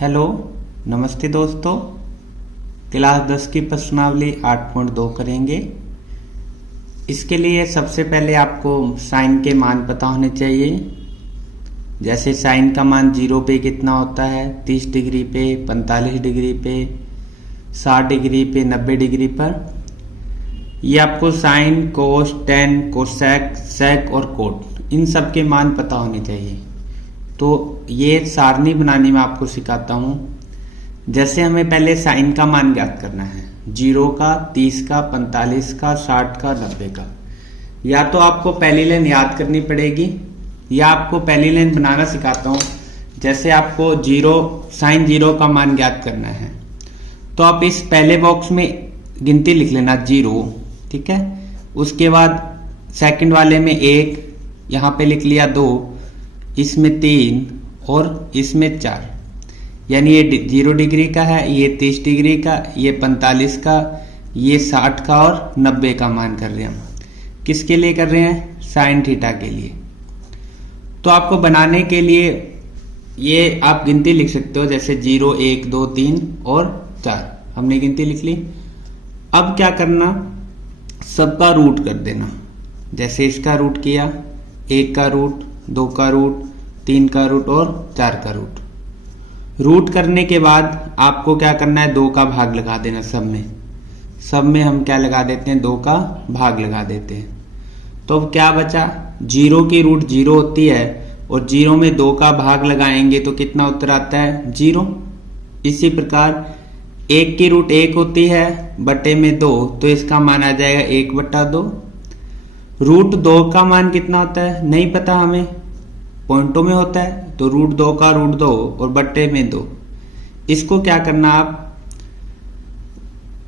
Hello, नमस्ते दोस्तों। Class 10 की प्रश्नावली 8.2 करेंगे। इसके लिए सबसे पहले आपको साइन के मान पता होने चाहिए। जैसे साइन का मान 0 पे कितना होता है, 30 डिग्री पे, 45 डिग्री पे, 60 डिग्री पे, 90 डिग्री पर। ये आपको साइन, कोस, टेन, कोसेक, सेक और कोट इन सब के मान पता होने चाहिए। तो ये सारणी बनाने में आपको सिखाता हूं। जैसे हमें पहले साइन का मान ज्ञात करना है, 0 का, 30 का, 45 का, 60 का, 90 का। या तो आपको पहली लाइन याद करनी पड़ेगी या आपको पहली लाइन बनाना सिखाता हूं। जैसे आपको साइन 0 का मान ज्ञात करना है तो आप इस पहले बॉक्स में गिनती लिख लेना 0, ठीक है। उसके बाद सेकंड वाले में 1, यहां पे लिख लिया 2, इसमें 3 और इसमें 4। यानी ये 0 डिग्री का है, ये 30 डिग्री का, ये 45 का, ये 60 का और 90 का मान कर रहे हैं हम। किसके लिए कर रहे हैं? साइन थीटा के लिए। तो आपको बनाने के लिए ये आप गिनती लिख सकते हो, जैसे 0, 1, 2, 3 और 4 हमने गिनती लिख ली। अब क्या करना, सबका रूट कर देना। जैसे इसका रूट किया, 1 का रूट, 2 का रूट, 3 का रूट और 4 का रूट। रूट करने के बाद आपको क्या करना है, 2 का भाग लगा देना सब में हम क्या लगा देते हैं, 2 का भाग लगा देते हैं। तो अब क्या बचा, 0 की रूट 0 होती है और 0 में 2 का भाग लगाएंगे तो कितना उत्तर आता है, 0। इसी प्रकार 1 की रूट 1 होती है बटे में 2, तो इसका मान आ जाएगा 1/2। रूट 2 का मान कितना होता है नहीं पता हमें, पॉइंटों में होता है, तो रूट 2 का रूट 2 और बट्टे में 2। इसको क्या करना, आप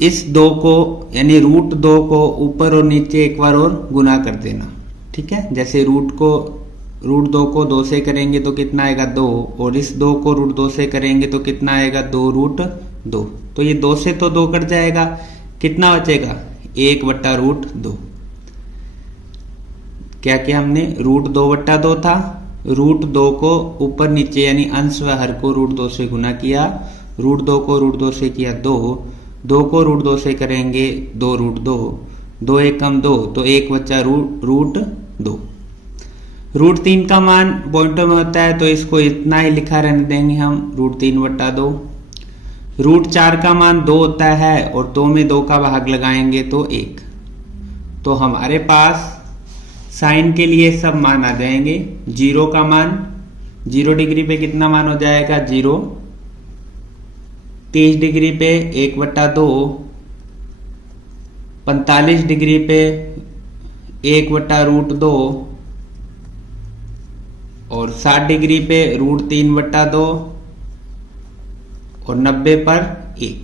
इस 2 को यानी रूट 2 को ऊपर और नीचे एक बार और गुना कर देना, ठीक है। जैसे रूट 2 को 2 से करेंगे तो कितना आएगा, 2, और इस 2 को रूट 2 से करेंगे तो कितना आएगा, 2√2। तो ये 2 से तो 2 कट जाएगा, कितना बचेगा, 1/√2। क्या किया हमने, रूट 2/2 था, रूट 2 को ऊपर नीचे यानी अंश व हर को रूट 2 से गुना किया, रूट 2 को रूट 2 से किया 2, 2 को रूट 2 से करेंगे 2√2, 2 एकम 2, तो 1 बचा √2। रूट 3 का मान पॉइंटों में होता है तो इसको इतना ही लिखा रहने देंगे हम, √3/2। रूट 4 का मान 2 होता है और 2 में 2 का भाग लगाएंगे तो 1। तो हमारे पास साइन के लिए सब मान आ जाएंगे। 0 का मान, 0 डिग्री पे कितना मान हो जाएगा, 0। 30 डिग्री पे 1/2, 45 डिग्री पे 1/√2 और 60 डिग्री पे √3/2 और 90 पर 1,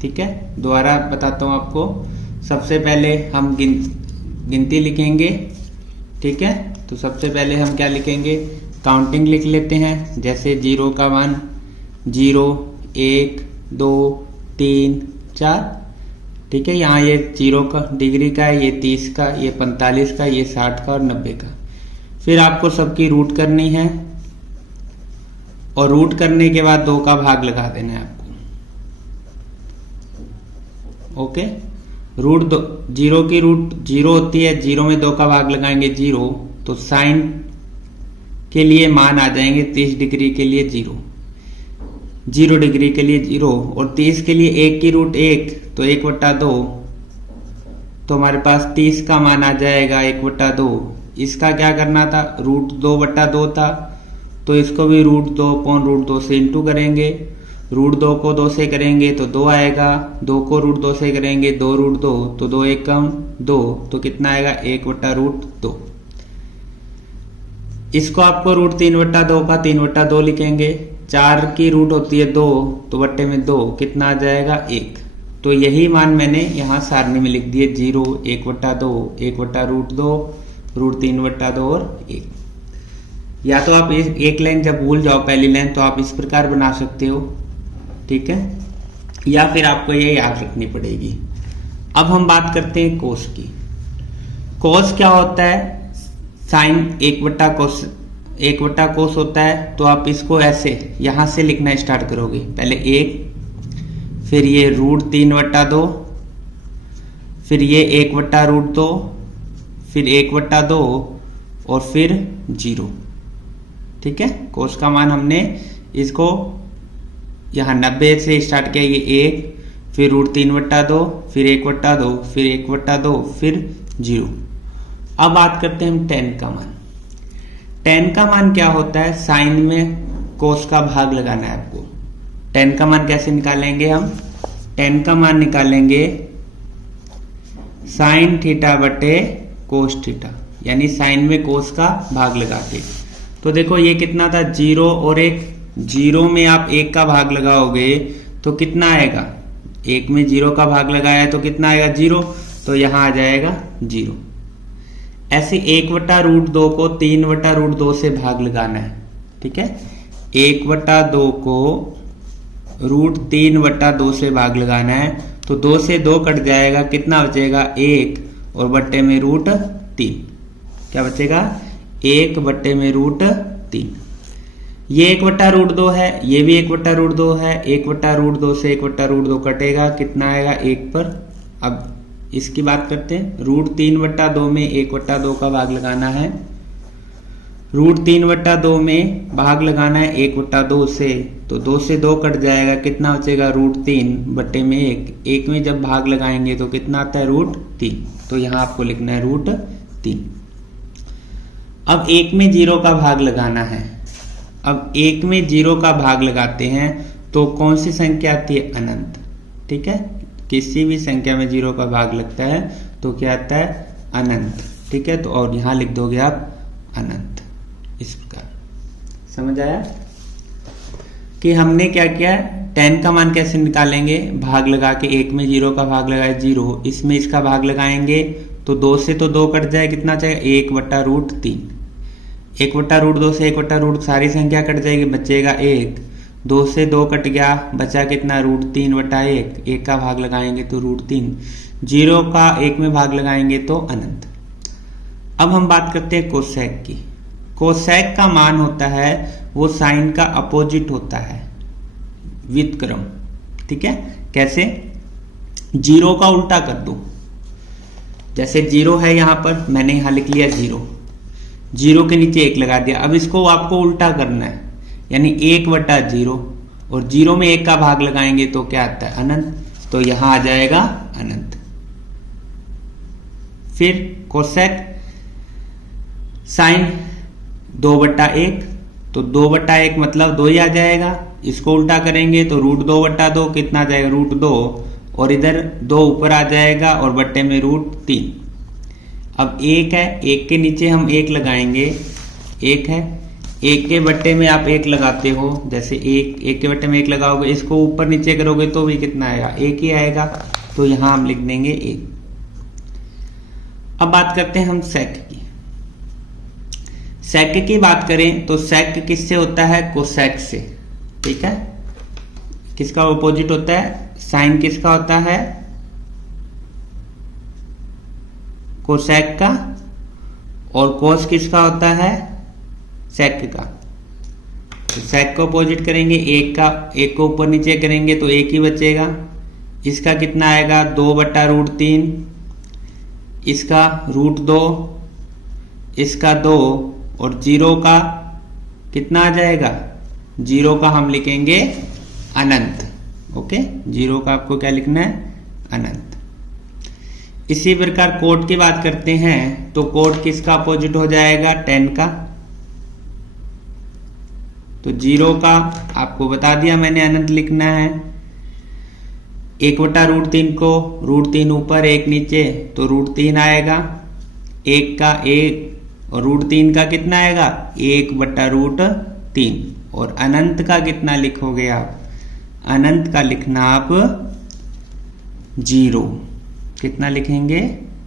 ठीक है। दोबारा बताता हूं आपको। सबसे पहले हम गिनती लिखेंगे, ठीक है। तो सबसे पहले हम क्या लिखेंगे, काउंटिंग लिख लेते हैं। जैसे 0 का मान 0, 1, 2, 3, 4, ठीक है। यहाँ ये 0 का डिग्री का है, ये 30 का, ये 45 का, ये 60 का और 90 का। फिर आपको सबकी रूट करनी है और रूट करने के बाद 2 का भाग लगा देना है आपको, ओके। 0 की रूट 0 होती है, 0 में 2 का भाग लगाएंगे 0, तो साइन के लिए मान आ जाएंगे 30 डिग्री के लिए 0, 0 डिग्री के लिए 0 और 30 के लिए 1 की रूट 1 तो 1/2, तो हमारे पास 30 का मान आ जाएगा 1/2। इसका क्या करना था, रूट 2/2 था तो इसको भी √2/√2 से इंटू करेंगे। रूट 2 को 2 से करेंगे तो 2 आएगा, 2 को रूट 2 से करेंगे 2√2, तो 2 एकम 2, तो कितना आएगा, 1/√2। इसको आपको √3/2 का 3/2 लिखेंगे। 4 की रूट होती है 2, तो बट्टे में 2 कितना आ जाएगा, 1। तो यही मान मैंने यहाँ सारणी में लिख दिए, 0, 1/2, 1/√2, √3/2 और 1। या तो आप एक लाइन जब भूल जाओ पहली लाइन तो आप इस प्रकार बना सकते हो, ठीक है, या फिर आपको ये याद रखनी पड़ेगी। अब हम बात करते हैं कोस की। कोस क्या होता है, साइन 1/cos 1 बटा कोस होता है, तो आप इसको ऐसे यहां से लिखना स्टार्ट करोगे। पहले 1, फिर ये √3/2, फिर ये 1/√2, फिर 1/2 और फिर 0। ठीक है, कोस का मान हमने इसको यहाँ 90 से स्टार्ट किया। ये 1, फिर √3/2, फिर 1/2, फिर 1/2, फिर 0। अब बात करते हैं हम tan का मान। tan का मान क्या होता है? साइन में कोस का भाग लगाना है आपको। tan का मान कैसे निकालेंगे हम? tan का मान निकालेंगे साइन थीटा बटे कोस थीटा, यानी साइन में कोस का भाग लगा के। तो देखो ये कितना था? 0 और 1। 0 में आप 1 का भाग लगाओगे तो कितना आएगा? 1 में 0 का भाग लगाया तो कितना आएगा? 0। तो यहां आ जाएगा 0। ऐसे 1/√2 को 3/√2 से भाग लगाना है। ठीक है, 1/2 को √3/2 से भाग लगाना है। तो 2 से 2 कट जाएगा, कितना बचेगा? 1 और बट्टे में √3। क्या बचेगा? 1 बट्टे में √3। ये 1/√2 है, ये भी 1/√2 है। 1/√2 से 1/√2 कटेगा, कितना आएगा? 1 पर। अब इसकी बात करते हैं। √3/2 में 1/2 का भाग लगाना है। √3/2 में भाग लगाना है 1/2 से, तो 2 से 2 कट जाएगा, कितना बचेगा? √3 बट्टे में 1। 1 में जब भाग लगाएंगे तो कितना आता है? √3। तो यहां आपको लिखना है √3। अब 1 में 0 का भाग लगाना है। अब 1 में 0 का भाग लगाते हैं तो कौन सी संख्या आती है? अनंत। ठीक है, किसी भी संख्या में 0 का भाग लगता है तो क्या आता है? अनंत। ठीक है, तो और यहां लिख दोगे आप अनंत। इस प्रकार समझ आया कि हमने क्या किया? tan का मान कैसे निकालेंगे? भाग लगा के 1 में 0 का भाग लगाए 0, इसमें इसका भाग लगाएंगे तो 2 से तो 2 कट जाए, कितना चाहिए? 1/√3। 1/√2 से 1/√2 सारी संख्या कट जाएगी, बचेगा 1। 2 से 2 कट गया, बचा कितना? √3/1। 1 का भाग लगाएंगे तो √3। 0 का 1 में भाग लगाएंगे तो अनंत। अब हम बात करते हैं कोसेक की। कोसेक का मान होता है वो साइन का अपोजिट होता है, व्युत्क्रम। ठीक है, कैसे? 0 का उल्टा कर दो। जैसे 0 है यहां पर, मैंने यहां लिख लिया 0। 0 के नीचे 1 लगा दिया। अब इसको आपको उल्टा करना है, यानी 1/0, और 0 में 1 का भाग लगाएंगे तो क्या आता है? अनंत। तो यहां आ जाएगा अनंत। फिर कोसेक साइन 2/1, तो 2/1 मतलब 2 ही आ जाएगा। इसको उल्टा करेंगे तो √2/2 कितना आ जाएगा? √2, और इधर 2 ऊपर आ जाएगा और बट्टे में √3। अब 1 है, 1 के नीचे हम 1 लगाएंगे। 1 है, 1 के बट्टे में आप 1 लगाते हो। जैसे 1 के बट्टे में 1 लगाओगे, इसको ऊपर नीचे करोगे तो भी कितना आएगा? 1 ही आएगा। तो यहां हम लिख देंगे 1। अब बात करते हैं हम सेक की। सेक की बात करें तो सेक किससे होता है? कोसेक से। ठीक है, किसका अपोजिट होता है? साइन किसका होता है? कोसेक का। और कोस किसका होता है? सेक का। तो सेक को अपोजिट करेंगे, 1 को ऊपर नीचे करेंगे तो 1 ही बचेगा। इसका कितना आएगा? 2/√3, इसका √2, इसका 2, और 0 का कितना आ जाएगा? 0 का हम लिखेंगे अनंत। ओके, 0 का आपको क्या लिखना है? अनंत। इसी प्रकार कोट की बात करते हैं तो कोट किसका अपोजिट हो जाएगा? tan का। तो 0 का आपको बता दिया मैंने, अनंत लिखना है। 1/√3 को √3 ऊपर 1 नीचे तो √3 आएगा। 1 का 1 और √3 का कितना आएगा? 1/√3। और अनंत का कितना लिखोगे आप? अनंत का लिखना आप 0। कितना लिखेंगे?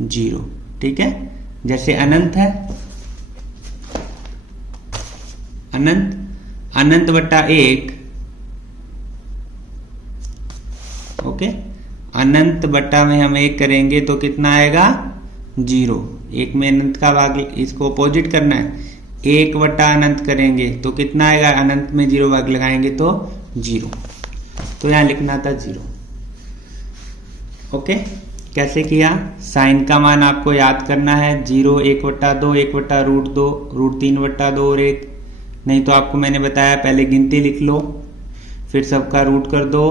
0। ठीक है, जैसे अनंत है, अनंत बटा 1। ओके, अनंत बटा में हम 1 करेंगे तो कितना आएगा? 0। 1 में अनंत का भाग, इसको अपोजिट करना है। 1 बटा अनंत करेंगे तो कितना आएगा, अनंत में 0 भाग लगाएंगे तो 0, तो यहाँ लिखना था 0। ओके, कैसे किया, साइन का मान आपको याद करना है 0, 1/2, 1/√2, √3/2 और 1, नहीं तो आपको मैंने बताया पहले गिनती लिख लो, फिर सबका रूट कर दो,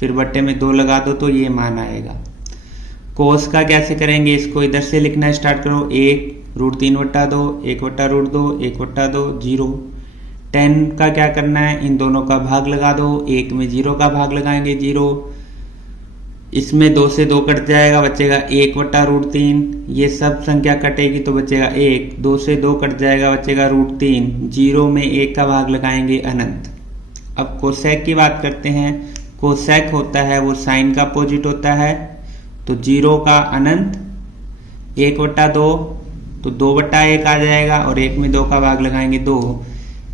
फिर बट्टे में 2 लगा दो तो ये मान आएगा। कोस का कैसे करेंगे, इसको इधर से लिखना स्टार्ट करो, 1 √3/2, 1/√2, 1/2, 0। tan का क्या करना है, इन दोनों का भाग लगा दो, 1 में 0 का भाग लगाएंगे 0, इसमें 2 से 2 कट जाएगा, बचेगा 1/√3, ये सब संख्या कटेगी तो बचेगा 1, 2 से 2 कट जाएगा, बचेगा √3, 0 में 1 का भाग लगाएंगे अनंत। अब कोसेक की बात करते हैं, कोसेक होता है वो साइन का अपोजिट होता है, तो 0 का अनंत 1/2 तो 2/1 आ जाएगा और 1 में 2 का भाग लगाएंगे 2,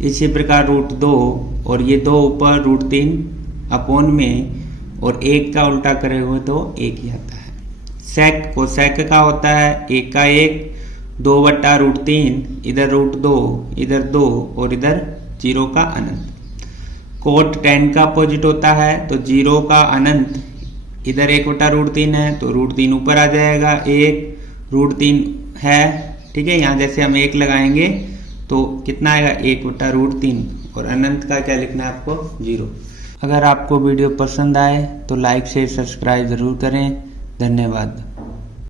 इसी प्रकार √2 और ये 2 ऊपर √3 अपॉन में और 1 का उल्टा करे हुए तो 1 ही आता है। सेक कोसेक का होता है 1 का 1, 2/√3, इधर √2, इधर 2 और इधर 0 का अनंत। कोट tan का अपोजिट होता है, तो 0 का अनंत इधर 1/√3 है तो √3 ऊपर आ जाएगा, 1 √3 है, ठीक है, यहाँ जैसे हम 1 लगाएंगे तो कितना आएगा 1/√3 और अनंत का क्या लिखना है आपको 0। अगर आपको वीडियो पसंद आए तो लाइक शेयर सब्सक्राइब जरूर करें। धन्यवाद।